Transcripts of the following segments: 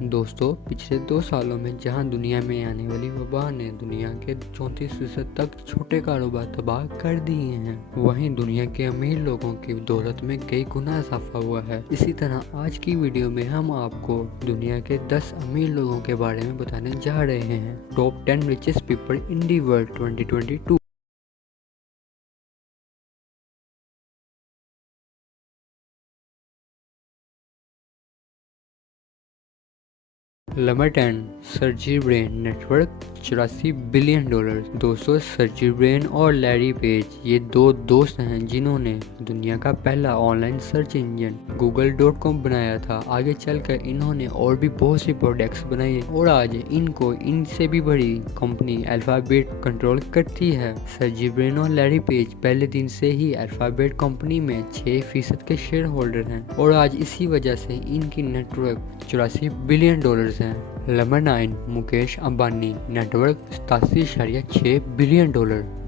दोस्तों, पिछले 2 सालों में जहां दुनिया में आने वाली वबा ने दुनिया के 34% तक छोटे कारोबार तबाह कर दिए हैं, वहीं दुनिया के अमीर लोगों की दौलत में कई गुना इजाफा हुआ है। इसी तरह आज की वीडियो में हम आपको दुनिया के 10 अमीर लोगों के बारे में बताने जा रहे हैं। Top 10 richest people in the world 2022। Number 10, Sergey Brin net worth, $84 billion. दोस्तों, सर्जी ब्रेन और लैरी पेज ये दो दोस्त हैं जिन्होंने दुनिया का पहला ऑनलाइन सर्च इंजन google.com बनाया था। आगे चलकर इन्होंने और भी बहुत सी प्रोडक्ट्स बनाई और आज इनको इनसे भी बड़ी कंपनी अल्फाबेट कंट्रोल करती है। सर्जी ब्रेन और लैरी पेज पहले दिन से ही अल्फाबेट कंपनी में 6% के शेयर होल्डर हैं और आज इसी वजह से इनकी नेटवर्क $84 बिलियन है। Number 9, Mukesh Ambani network, $87.6 billion.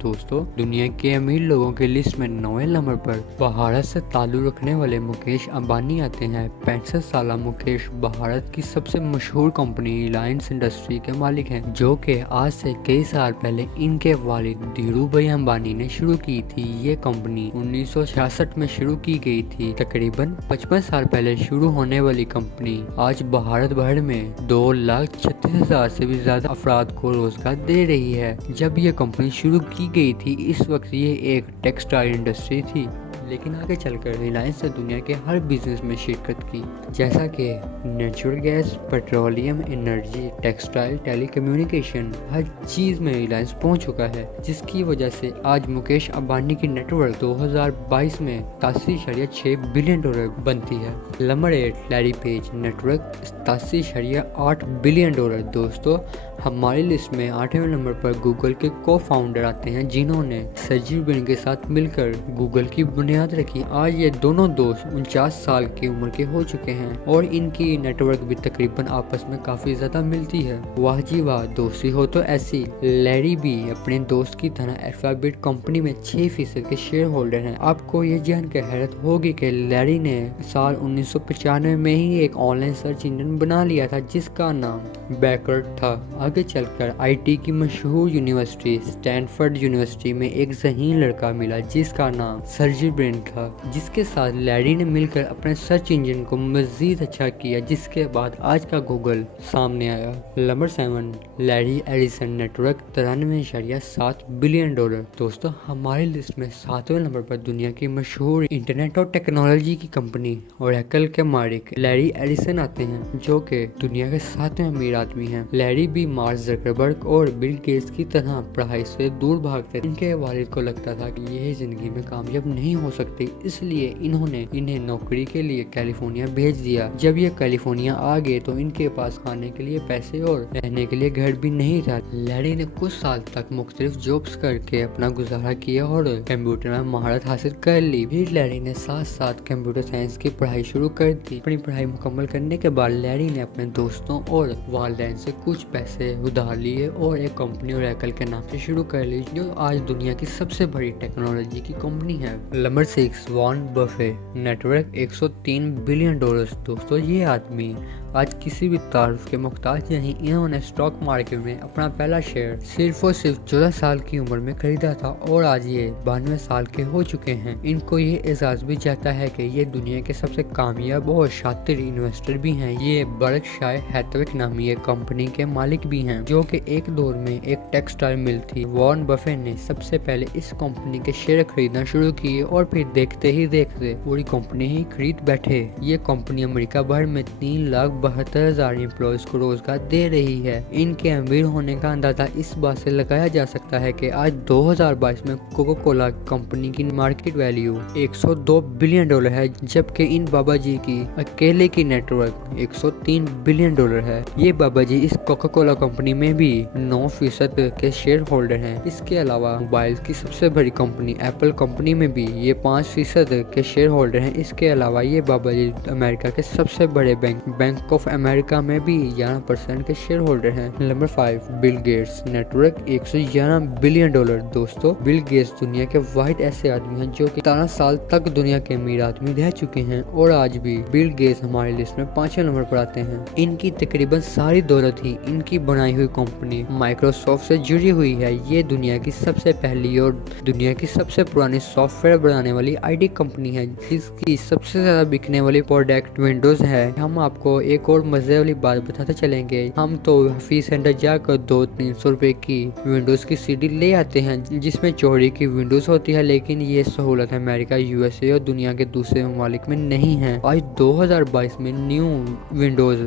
दोस्तों, दुनिया के अमीर लोगों की लिस्ट में 9वें नंबर पर भारत से ताल्लुक रखने वाले मुकेश अंबानी आते हैं। 65 साल मुकेश भारत की सबसे मशहूर कंपनी रिलायंस इंडस्ट्री के मालिक हैं, जो कि आज से कई साल पहले इनके वालिद धीरू भाई अंबानी ने शुरू की थी। ये कंपनी 1966 में शुरू की गई थी। तकरीबन 55 साल पहले शुरू होने वाली कंपनी आज भारत भर में 2,36,000 से भी ज्यादा अफराद को रोजगार दे रही है। जब ये कंपनी शुरू की गई थी, इस वक्त ये एक टेक्सटाइल इंडस्ट्री थी, लेकिन आगे चलकर रिलायंस ने दुनिया के हर बिजनेस में शिरकत की, जैसा कि natural gas, petroleum, energy, textile, telecommunication, हर चीज़ में रिलायंस पहुंच चुका है, जिसकी वजह से आज मुकेश अंबानी की नेटवर्क 2022 में $87.6 बिलियन बनती है। Number 8, Larry page network, $87.8 billion. दोस्तों, हमारी लिस्ट में 8वें नंबर पर गूगल के को फाउंडर आते हैं, जिन्होंने सर्जी ब्रेन के साथ मिलकर गूगल की बुनियाद रखी। आज ये दोनों दोस्त 49 साल की उम्र के हो चुके हैं और इनकी नेटवर्क भी तकरीबन आपस में काफी ज्यादा मिलती है। वाह जी वाह, दोस्ती हो तो ऐसी। लैरी भी अपने दोस्त की तरह अल्फाबेट कंपनी में 6% के शेयर होल्डर हैं। आपको ये जानकर हैरत होगी कि लैरी ने साल 1995 में ही एक ऑनलाइन सर्च इंजन बना लिया था, जिसका नाम बैकर था। आगे चलकर आईटी की मशहूर यूनिवर्सिटी स्टैनफोर्ड यूनिवर्सिटी में एक ज़हीन लड़का मिला, जिसका नाम सर्जी ब्रेन था, जिसके साथ लैरी ने मिलकर अपने सर्च इंजन को मजीद अच्छा किया, जिसके बाद आज का गूगल सामने आया। Number 7, Larry Edison network, $93.7 billion. दोस्तों, हमारी लिस्ट में 7वें नंबर पर दुनिया की मशहूर इंटरनेट और टेक्नोलॉजी की कंपनी ओरेकल के मालिक लैरी एडिसन आते हैं, जो कि दुनिया के 7वें अमीर आदमी हैं। लैरी भी मार्क ज़करबर्ग और बिल गेट्स की तरह पढ़ाई से दूर भागते थे। इनके वालिद को लगता था कि ये जिंदगी में कामयाब नहीं हो सकते, इसलिए इन्होंने इन्हें नौकरी के लिए कैलिफोर्निया भेज दिया। जब ये कैलिफोर्निया आ गए तो इनके पास खाने के लिए पैसे और रहने के लिए घर भी नहीं था। लैरी ने कुछ साल तक मुख्तलिफ जॉब्स करके अपना गुजारा किया और कंप्यूटर में महारत हासिल कर ली। फिर लैरी ने साथ साथ कंप्यूटर साइंस की पढ़ाई शुरू कर दी। अपनी पढ़ाई मुकम्मल करने के बाद लैरी ने अपने दोस्तों और वालिदैन से कुछ पैसे उधार लिए और एक कंपनी ओरेकल के नाम से शुरू कर ली, जो आज दुनिया की सबसे बड़ी टेक्नोलॉजी की कंपनी है। Number 6, Warren Buffett network, $103 billion. दोस्तों, ये आदमी आज किसी भी तारुफ के मुख्ताज नहीं। इन्होंने स्टॉक मार्केट में अपना पहला शेयर सिर्फ और सिर्फ 14 साल की उम्र में खरीदा था और आज ये 92 साल के हो चुके हैं। इनको ये एजाज भी जाता है कि ये दुनिया के सबसे कामयाब और शातिर इन्वेस्टर भी हैं। ये बर्कशायर हैथवे नामी एक कंपनी के मालिक भी हैं, जो कि एक दौर में एक टेक्सटाइल मिल थी। वॉरेन बफेट ने सबसे पहले इस कंपनी के शेयर खरीदना शुरू किए और फिर देखते ही देखते पूरी कंपनी ही खरीद बैठे। ये कंपनी अमेरिका भर में 3,72,000 एम्प्लॉयज को रोजगार दे रही है। इनके अमीर होने का अंदाजा इस बात से लगाया जा सकता है कि आज 2022 में कोका कोला कंपनी की मार्केट वैल्यू $102 बिलियन है, जबकि इन बाबा जी की अकेले की नेटवर्क $103 बिलियन है। ये बाबा जी इस कोका कोला कंपनी में भी 9% के शेयर होल्डर हैं। इसके अलावा मोबाइल की सबसे बड़ी कंपनी एप्पल कंपनी में भी ये 5% के शेयर होल्डर हैं। इसके अलावा ये बाबा जी अमेरिका के सबसे बड़े बैंक बैंक ऑफ अमेरिका में भी 11% के शेयर होल्डर हैं। Number 5 Bill Gates, network $111 billion. दोस्तों बिल गेट्स दुनिया के वाहिद ऐसे आदमी हैं जो कि 17 साल तक दुनिया के अमीर आदमी रह चुके हैं और आज भी बिल गेट्स हमारी लिस्ट में 5वें नंबर पर आते हैं। इनकी तकरीबन सारी दौलत ही इनकी बनाई हुई कंपनी माइक्रोसॉफ्ट से जुड़ी हुई है। ये दुनिया की सबसे पहली और दुनिया की सबसे पुरानी सॉफ्टवेयर बनाने वाली आईटी कंपनी है, जिसकी सबसे ज्यादा बिकने वाली प्रोडक्ट विंडोज है। हम आपको एक और मजे वाली बात बताते चलेंगे। हम तो हफीज सेंटर जाकर 200-300 रुपए की विंडोज की सीडी ले आते हैं जिसमें चौड़ी की विंडोज होती है, लेकिन ये सहूलत अमेरिका, यूएसए और दुनिया के दूसरे ममालिक में नहीं है। आज 2022 में न्यू विंडोज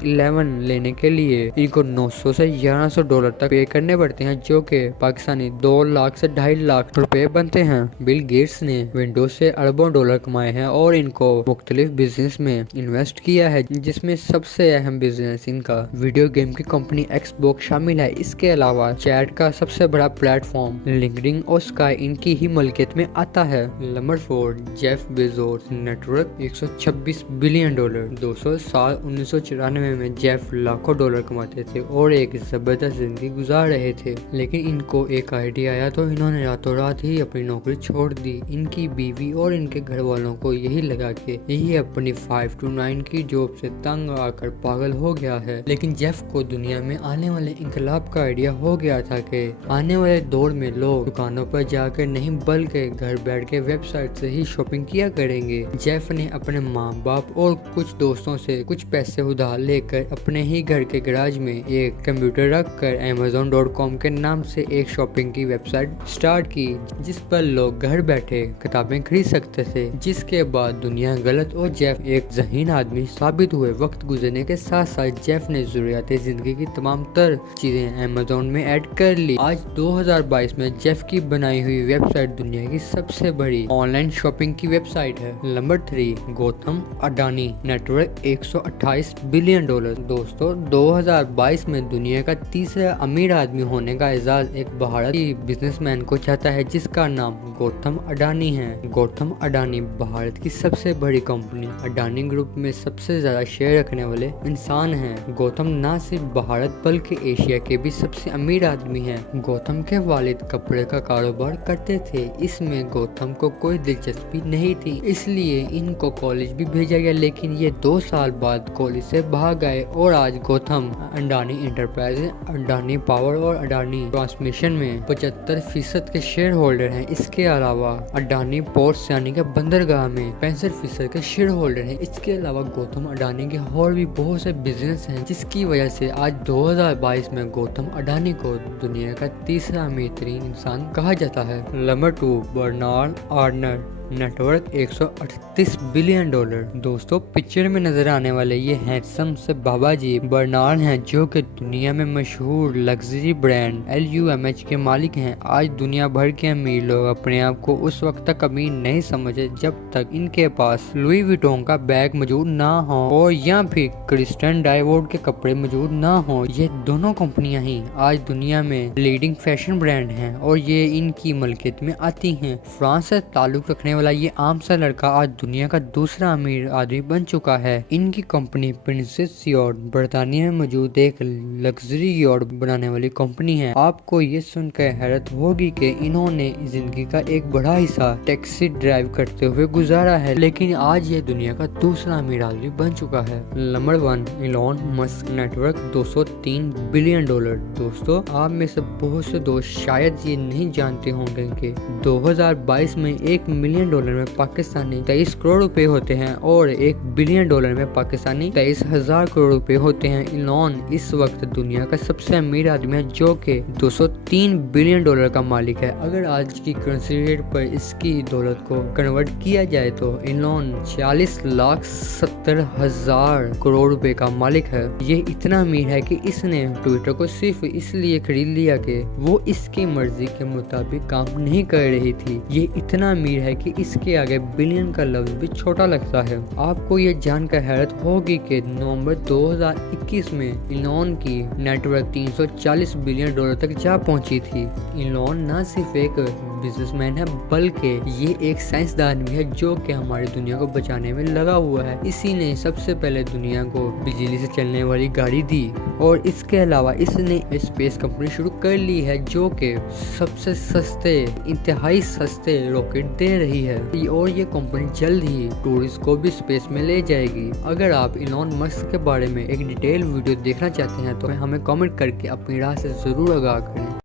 11 लेने के लिए इनको $900 से $1100 तक पे करने पड़ते हैं, जो कि पाकिस्तानी 2 लाख से 2.5 लाख रुपए बनते हैं। बिल गेट्स ने विंडोज से अरबों डॉलर कमाए हैं और इनको मुख्तलिफ बिजनेस में इन्वेस्ट किया है, जिसमें सबसे अहम बिजनेस इनका वीडियो गेम की कंपनी एक्सबॉक्स शामिल है। इसके अलावा चैट का सबसे बड़ा प्लेटफॉर्म लिंक्डइन और स्काई इनकी ही मलकियत में आता है। Number 4 Jeff Bezos, network $126 billion. दोस्तों साल 1994 में जेफ लाखों डॉलर कमाते थे और एक जबरदस्त जिंदगी गुजार रहे थे, लेकिन इनको एक आइडिया आया तो इन्होंने रातों रात ही अपनी नौकरी छोड़ दी। इनकी बीवी और इनके घर वालों को यही लगा कि यही अपनी 5 to 9 की जॉब से तंग आकर पागल हो गया है, लेकिन जेफ को दुनिया में आने वाले इंकलाब का आइडिया हो गया था कि आने वाले दौर में लोग दुकानों पर जाकर नहीं बल्कि घर बैठ के वेबसाइट से ही शॉपिंग किया करेंगे। जेफ ने अपने माँ बाप और कुछ दोस्तों से कुछ पैसे उधार लेकर अपने ही घर के गैराज में एक कंप्यूटर रखकर Amazon.com के नाम से एक शॉपिंग की वेबसाइट स्टार्ट की, जिस पर लोग घर बैठे किताबें खरीद सकते थे। जिसके बाद दुनिया गलत और जेफ एक ज़हीन आदमी साबित हुए। वक्त गुजरने के साथ साथ जेफ ने जरूरियात जिंदगी की तमाम तर चीजें Amazon में ऐड कर ली। आज 2022 में जेफ की बनाई हुई वेबसाइट दुनिया की सबसे बड़ी ऑनलाइन शॉपिंग की वेबसाइट है। Number 3 Gautam Adani, network $128 billion. दोस्तों 2022 में दुनिया का तीसरा अमीर आदमी होने का एजाज एक भारतीय बिजनेसमैन को चाहता है, जिसका नाम गौतम अडानी है। गौतम अडानी भारत की सबसे बड़ी कंपनी अडानी ग्रुप में सबसे ज्यादा शेयर रखने वाले इंसान हैं। गौतम न सिर्फ भारत बल्कि एशिया के भी सबसे अमीर आदमी हैं। गौतम के वालिद कपड़े का कारोबार करते थे। इसमें गौतम को कोई दिलचस्पी नहीं थी, इसलिए इनको कॉलेज भी भेजा गया, लेकिन ये 2 साल बाद कॉलेज से भाग गए और आज गौतम अडानी इंटरप्राइज, अडानी पावर और अडानी ट्रांसमिशन में 75% के शेयर होल्डर हैं। इसके अलावा अडानी पोर्ट्स यानी कि बंदरगाह में 65% के शेयर होल्डर हैं। इसके अलावा गौतम अडानी के और भी बहुत से बिजनेस हैं, जिसकी वजह से आज 2022 में गौतम अडानी को दुनिया का तीसरा अमीर तरीन इंसान कहा जाता है। Number 2 Bernard Arnault, net worth $138 billion. दोस्तों पिक्चर में नजर आने वाले ये हैंडसम से बाबा जी बर्नार्ड हैं, जो कि दुनिया में मशहूर लग्जरी ब्रांड LVMH के मालिक हैं। आज दुनिया भर के अमीर लोग अपने आप को उस वक्त तक अमीर नहीं समझे जब तक इनके पास लुई विटोन का बैग मौजूद ना हो और या फिर क्रिस्टियन डाइवोर्ड के कपड़े मौजूद ना हो। ये दोनों कंपनियां ही आज दुनिया में लीडिंग फैशन ब्रांड हैं और ये इनकी मलकियत में आती हैं। फ्रांस से ताल्लुक रखने वाला ये आम सा लड़का आज दुनिया का दूसरा अमीर आदमी बन चुका है। इनकी कंपनी प्रिंसेस यॉट बर्तानिया में मौजूद एक लग्जरी यॉट बनाने वाली कंपनी है। आपको ये सुनकर हैरत होगी कि इन्होंने जिंदगी का एक बड़ा हिस्सा टैक्सी ड्राइव करते हुए गुजारा है, लेकिन आज ये दुनिया का दूसरा अमीर आदमी बन चुका है। Number 1 Elon Musk, network $203 billion. दोस्तों आप में से बहुत से दोस्त शायद ये नहीं जानते होंगे कि 2022 में $1 मिलियन में पाकिस्तानी 23 करोड़ रुपए होते हैं और $1 बिलियन में पाकिस्तानी 23,000 करोड़ रुपए होते हैं। इलॉन इस वक्त दुनिया का सबसे अमीर आदमी है, जो कि $203 बिलियन का मालिक है। अगर आज की करेंसी रेट पर इसकी दौलत को कन्वर्ट किया जाए तो इलॉन 40,70,000 करोड़ रुपए का मालिक है। ये इतना अमीर है कि इसने ट्विटर को सिर्फ इसलिए खरीद लिया कि वो इसकी मर्जी के मुताबिक काम नहीं कर रही थी। ये इतना अमीर है कि इसके आगे बिलियन का लफ्ज भी छोटा लगता है। आपको ये जानकर हैरत होगी कि नवंबर 2021 में इलॉन की नेटवर्क $340 बिलियन तक जा पहुंची थी। इलॉन न सिर्फ एक बिजनेसमैन है, बल्कि ये एक साइंसदान भी है जो कि हमारी दुनिया को बचाने में लगा हुआ है। इसी ने सबसे पहले दुनिया को बिजली से चलने वाली गाड़ी दी और इसके अलावा इसने स्पेस कंपनी शुरू कर ली है जो कि सबसे सस्ते, इंतहाई सस्ते रॉकेट दे रही है और ये कंपनी जल्द ही टूरिस्ट को भी स्पेस में ले जाएगी। अगर आप इलॉन मस्क के बारे में एक डिटेल वीडियो देखना चाहते हैं तो हमें कमेंट करके अपनी राय से जरूर आगाह करें।